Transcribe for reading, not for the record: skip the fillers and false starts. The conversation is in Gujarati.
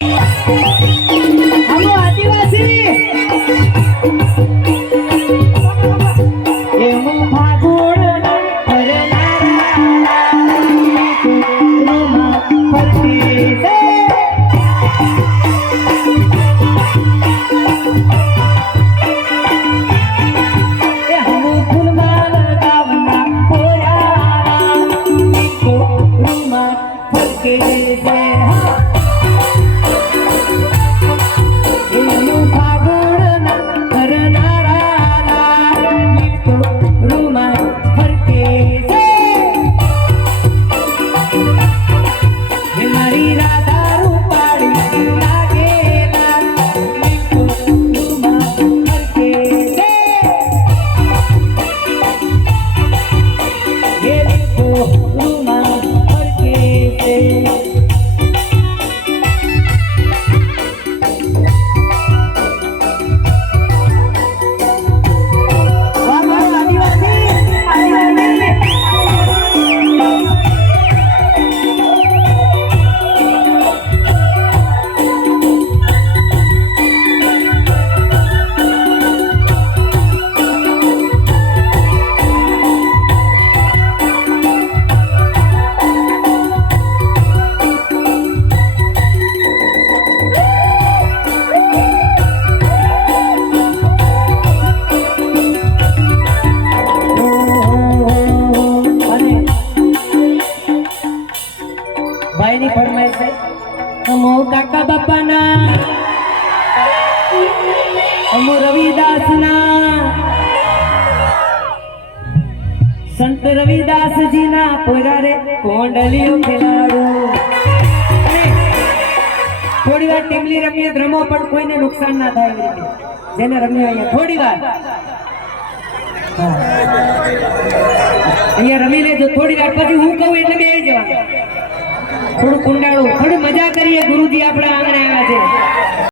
હાલો આદિવાસી એમ ફાગુણ ફરનારા ફરતી છે ભાઈની ફરમાઈશ છે અમો કાકા બાપાના અમો રવિદાસના સંત રવિદાસજીના પોરારે કોંડલીઓ ખેલાડો થોડી વાર ટીમલી રમીએ રમો પણ કોઈને નુકસાન ના થાય જેને રમ્યો અહીંયા થોડી વાર અહીંયા રમી લેજો થોડી વાર પછી હું કહું એટલે બેસી જવાનું થોડું કુંડાળું થોડી મજા કરીએ ગુરુજી આપણા આંગણે આવ્યા છે